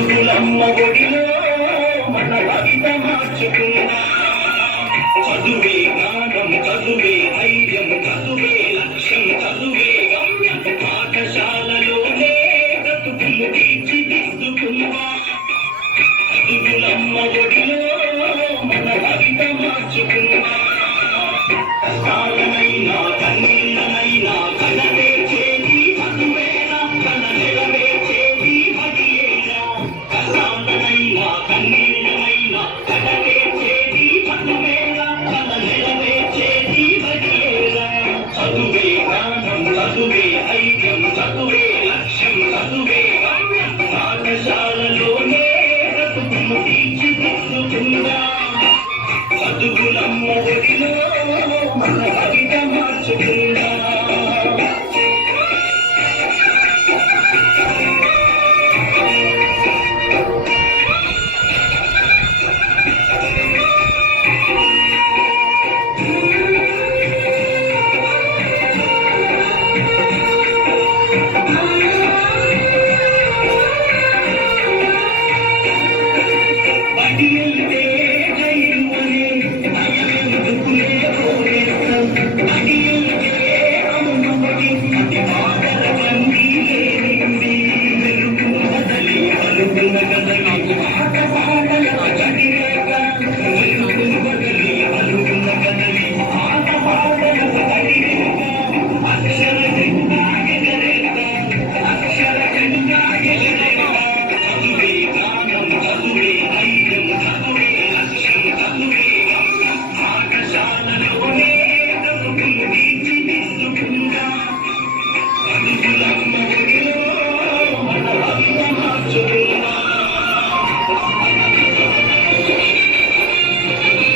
చదువులమ్మ ఒడిలో మన భవిత మార్చుకున్నా చదువే జ్ఞానం చదువే ధైర్యం చదువే లక్ష్యం చదువే గమ్యం పాఠశాలలోనే బ్రతుకులు తీర్చిదిద్దుకున్నా చదువులమ్మ ఒడిలో మన భవిత మార్చుకున్నా కష్టాలనైనా కన్నీళ్ళనైనా కలవే చేసి చదువేనా కల నెరవేర్చేది భగియేనా కష్టాలనైనా కన్నీళ్ళనైనా కలవే చేసి చదువేనా కల నెరవేర్చేది భగియేనా చదువే జ్ఞానం చదువే ఐక్యం చదువే లక్ష్యం చదువే గమ్యం పాఠశాల